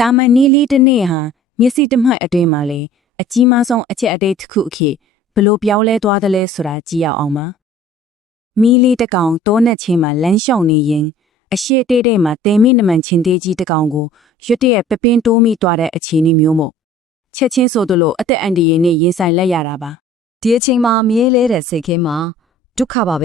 တာမန်နီလေးတစ်နေ့ဟာမျက်စိတစ်မှတ်အတွင်းမှာလေအကြီးမားဆုံးအချက်အသေးတစ်ခုအဖြစ်ဘလို့ပြောင်းလဲသွားတယ်လဲဆိုတာကြည့်ရအောင်ပါမီးလေးတစ်ကောင်တောနဲ့ချင်းမှာလမ်းလျှောက်နေရင်အရှိတေးတဲ့မှာတဲမိနမန်ချင်းသေးကြီးတစ်ကောင်ကိုရွတ်တဲ့ပပင်းတိုးမိသွားတဲ့အခြေအနေမျိုးမို့ချက်ချင်းဆိုသလိုအသက်အန္တရာယ်နဲ့ရင်ဆိုင်လက်ရတာပါဒီအချိန်မှာမြေးလဲတဲ့စိတ်ခင်းမှာဒုက္ခပါပဲ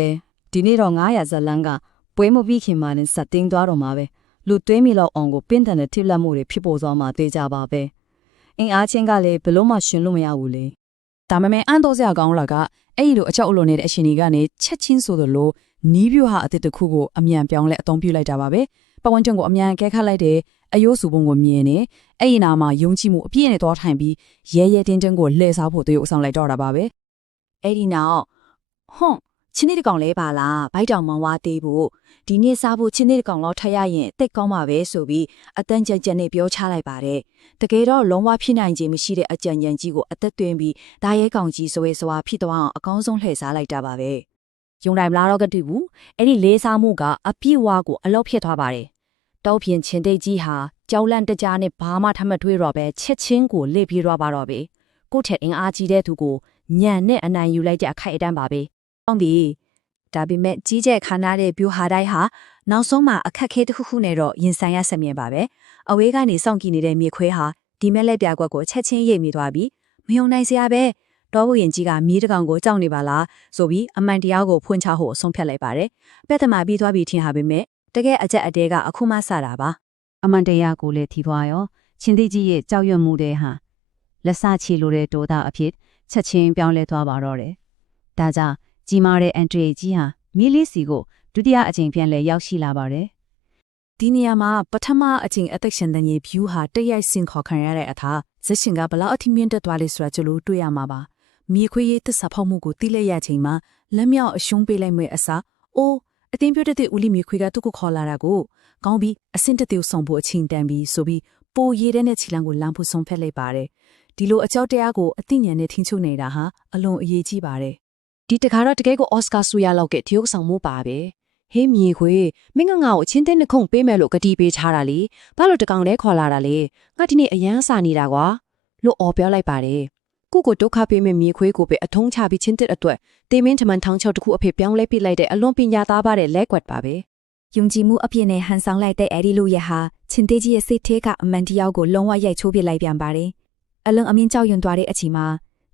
ဒီနေ့တော့900ဇလန်းကပွဲမပြီးခင်မှာနဲ့စတင်သွားတော့မှာပဲလူသွေးမီလောက်အောင်ကိုပင့်တန်တဲ့ထိလက်မှုတွေဖြစ်ပေါ်သွားမှာသိကြပါပဲအင်းအားချင်းကလည်းဘလို့မှရှင်လို့မရဘူးလေဒါမှမဟုတ်အန်တော့စရာကောင်းလာကအဲ့ဒီလိုအကြောက်အလွန်နေတဲ့အရှင်ကြီးကနေချက်ချင်းဆိုသလိုနီးပြဟာအစ်တစ်ခုကိုအမြန်ပြောင်းလဲအသုံးပြုလိုက်တာပါပဲပဝန်းကျင်ကိုအမြန်ကဲခတ်လိုက်တဲ့အယိုးစုပုံကိုမြင်နေအဲ့ဒီနာမှာယုံကြည်မှုအပြည့်နဲ့သွားထိုင်ပြီးရဲရဲတင်းတင်းကိုလှည့်စားဖို့သူ့ကိုအဆောင်လိုက်တော့တာပါပဲအဲ့ဒီနောက်ဟွန်းချင်းနေတကောင်လဲပါလားဘိုက်တောင်မောင်ဝါသေးဖို့ဒီနေ့စားဖို့ချင်းနေတကောင်လောက်ထရရင်အသက်ကောင်းပါပဲဆိုပြီးအတန်းကြက်ကြက်နဲ့ပြောချလိုက်ပါတယ်တကယ်တော့လုံးဝဖြစ်နိုင်ခြင်းမရှိတဲ့အကြံဉာဏ်ကြီးကိုအသက်သွင်းပြီးဒါရဲကောင်ကြီးဆွဲစွာဖြစ်သွားအောင်အကောင်းဆုံးလှည့်စားလိုက်တာပါပဲယုံနိုင်မလားတော့ကတူဘူးအဲ့ဒီလေးစားမှုကအပြည့်ဝကိုအလောက်ဖြစ်သွားပါတယ်တောက်ပြင်ချင်းတိတ်ကြီးဟာကြောက်လန့်တကြားနဲ့ဘာမှထမထွေးတော့ပဲချက်ချင်းကိုလေပြေးသွားပါတော့ပဲကို့ထက်အင်အားကြီးတဲ့သူကိုညံနဲ့အနိုင်ယူလိုက်တဲ့အခိုက်အတန့်ပါပဲဟုတ်ပြီဒါပေမဲ့ကြီးကျယ်ခါနာတဲ့ဗျူဟာတိုင်းဟာနောက်ဆုံးမှာအခက်ခဲတစ်ခုခုနဲ့တော့ရင်ဆိုင်ရဆက်မြင်ပါပဲအဝေးကနေစောင့်ကြည့်နေတဲ့မြေခွဲဟာဒီမဲ့လက်ပြကွက်ကိုချက်ချင်းရိပ်မိသွားပြီးမယုံနိုင်စရာပဲတောဘူးရင်ကြီးကမီးတကောင်ကိုကြောက်နေပါလားဆိုပြီးအမှန်တရားကိုဖွင့်ချဖို့ဆုံးဖြတ်လိုက်ပါတယ်ပက်သမာပြီးသွားပြီးထင်ဟာပေမဲ့တကယ်အကြက်အတဲကအခုမှစတာပါအမှန်တရားကိုလည်းထီသွားရောချင်းသိကြီးရဲ့ကြောက်ရွံ့မှုတွေဟာလက်စချီလိုတဲ့ဒေါသအဖြစ်ချက်ချင်းပြောင်းလဲသွားပါတော့တယ်ဒါကြောင့်ကြီးမားတဲ့အန်တရီကြီးဟာမီလီစီကိုဒုတိယအကြိမ်ပြန်လဲရောက်ရှိလာပါတယ်ဒီနေရာမှာပထမအကြိမ်အသက်ရှင်တဲ့ရေဖြူဟာတရိုက်စင်ခေါ်ခံရတဲ့အထာဇက်ရှင်ကဘလောက်အထိမြင့်တက်သွားလဲဆိုတာကျလို့တွေ့ရမှာပါမြေခွေးရေးသစ္စာဖောက်မှုကိုသိလိုက်ရချိန်မှာလက်မြောက်အရှုံးပေးလိုက်မဲ့အစားအိုးအတင်းပြောတဲ့ဦးလီမြေခွေးကသူ့ကိုခေါ်လာတာကိုကောင်းပြီးအစင်တသေးဆောင်ဖို့အချိန်တန်ပြီးဆိုပြီးပိုရည်တဲ့ခြေလမ်းကိုလမ်းဖို့ဆုံးဖြတ်လိုက်ပါတယ်ဒီလိုအကြောက်တရားကိုအသိဉာဏ်နဲ့ထင်ချုပ်နေတာဟာအလွန်အရေးကြီးပါတယ်ဒီတခါတော့တကယ်ကိုအော်စကာဆူရလောက်ကတရုတ်ဆောင်မှုပါပဲဟေးမြေခွေမင်းကငါ့ကိုအချင်းတဲ့နှခုံပေးမယ်လို့ကတိပေးချတာလေဘာလို့တကောင်လဲခေါ်လာတာလဲငါဒီနေ့အရန်စာနေတာကွာလို့အော်ပြောလိုက်ပါတယ်ကိုကိုဒုက္ခပေးမဲ့မြေခွေကိုပဲအထုံးချပြီးချင်းတဲ့အတွက်တေမင်းထမန်ထောင်းချောက်တစ်ခုအဖေပြောင်းလဲပြလိုက်တဲ့အလွန်ပညာသားပါတဲ့လက်ကွက်ပါပဲယုံကြည်မှုအပြည့်နဲ့ဟန်ဆောင်လိုက်တဲ့အဲဒီလူရဟာချင်းသေးကြီးရဲ့စိတ်ထဲကအမှန်တရားကိုလုံးဝရိုက်ချိုးပစ်လိုက်ပြန်ပါတယ်အလွန်အမြင့်ကြောက်ရွံ့သွားတဲ့အချိန်မှာ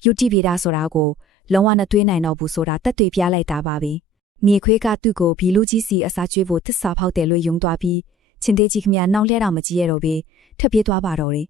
ယူတီဗီဒါဆိုတာကိုလုံးဝမတွေးနိုင်တော့ဘူးဆိုတာတက်တွေ့ပြလိုက်တာပါပဲမြေခွေးကသူ့ကိုဘီလူကြီးစီအစာကျွေးဖို့သစ္စာဖောက်တယ်လို့ယုံသွားပြီးချင်းသေးကြီးခမရနောက်လဲတော့မကြည့်ရတော့ပဲထပ်ပြေးသွားပါတော့တယ်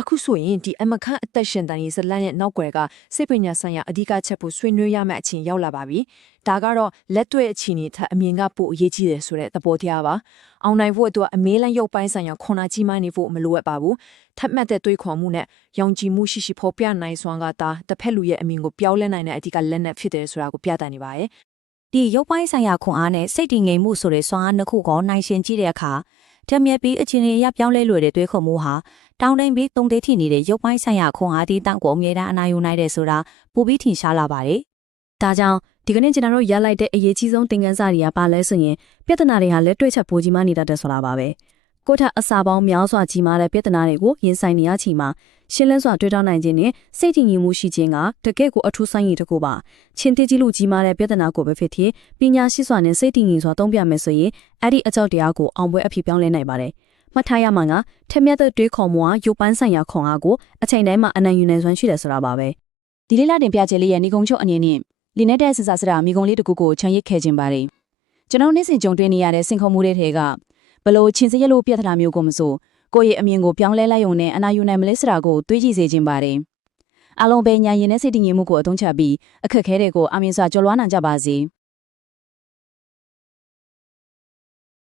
အခုဆိုရင်ဒီအမခန့်အသက်ရှင်တန်ရေးဇလန်ရဲ့နောက်ွယ်ကစိတ်ပညာဆိုင်ရာအဓိကချက်ဖို့ဆွေးနွေးရမယ့်အချိန်ရောက်လာပါပြီ။ဒါကတော့လက်တွေ့အခြေအနေထက်အမြင်ကပိုအရေးကြီးတယ်ဆိုတဲ့သဘောတရားပါ။အောင်နိုင်ဖို့အတွက်အမေးလန်းရုပ်ပိုင်းဆိုင်ရာခွန်အားကြီးမှနေဖို့မလိုအပ်ပါဘူး။ထပ်မတ်တဲ့တွေးခေါ်မှုနဲ့ယုံကြည်မှုရှိရှိဖော်ပြနိုင်စွမ်းကသာတစ်ဖက်လူရဲ့အမြင်ကိုပြောင်းလဲနိုင်တဲ့အဓိကလက်နက်ဖြစ်တယ်ဆိုတာကိုပြသနေပါရဲ့။ဒီရုပ်ပိုင်းဆိုင်ရာခွန်အားနဲ့စိတ်တည်ငြိမ်မှုဆိုတဲ့စွမ်းအားနှစ်ခုကိုနိုင်ရှင်ကြည့်တဲ့အခါတမျက်ပြီးအခြေအနေရပြောင်းလဲလွယ်တဲ့တွေးခေါ်မှုဟာတောင်းတိုင်းပြီးတုံသေးထီနေတဲ့ရုပ်ပိုင်းဆိုင်ရာခွန်အားတီးတောင့်ကိုအမြဲတမ်းအနာယူနိုင်တဲ့ဆိုတာပိုပြီးထင်ရှားလာပါတယ်။ဒါကြောင့်ဒီကနေ့ကျွန်တော်တို့ရလိုက်တဲ့အရေးကြီးဆုံးသင်ခန်းစာတွေကပါလဲဆိုရင်ပြဿနာတွေဟာလက်တွေ့ချက်ပိုကြီးမှနေတတ်တယ်ဆိုတာပါပဲ။ကိုထအစာပေါင်းများစွာကြီးမားတဲ့ပြဿနာတွေကိုရင်ဆိုင်နေရချိန်မှာရှင်းလင်းစွာတွေ့ထောက်နိုင်ခြင်းနဲ့စိတ်တည်ငြိမ်မှုရှိခြင်းကတကယ့်ကိုအထူးဆိုင်ရည်တစ်ခုပါ။ချင်းသေးကြီးလူကြီးမားတဲ့ပြဿနာကိုပဲဖြစ်ဖြစ်ပညာရှိစွာနဲ့စိတ်တည်ငြိမ်စွာသုံးပြမယ်ဆိုရင်အဲ့ဒီအကြောက်တရားကိုအောင်ပွဲအဖြစ်ပြောင်းလဲနိုင်ပါတယ်။မှတ်ထားရမှာကထက်မြက်တဲ့တွေးခေါ်မှုဟာရုပ်ပန်းဆိုင်ရာခွန်အားကိုအချိန်တိုင်းမှာအနိုင်ယူနိုင်စွမ်းရှိတယ်ဆိုတာပါပဲဒီလေးလာတင်ပြချက်လေးရဲ့ဏီကုံချုပ်အနေနဲ့လီနေတဲ့စစစရာမိကုံလေးတစ်ခုကိုချန်ရစ်ခဲ့ခြင်းပါတယ်ကျွန်တော်နေ့စဉ်ကြုံတွေ့နေရတဲ့စင်ခုံမှုတွေထဲကဘလို့ချင်းစရလို့ပြဿနာမျိုးကိုမဆိုကိုယ့်ရဲ့အမြင်ကိုပြောင်းလဲလိုက်ုံနဲ့အနာယူနိုင်မလဲဆိုတာကိုတွေးကြည့်စေခြင်းပါတယ်အလုံးပဲညာရင်နဲ့စိတ်တည်ငြိမ်မှုကိုအသုံးချပြီးအခက်ခဲတွေကိုအမြင်စွာကျော်လွှားနိုင်ကြပါစေ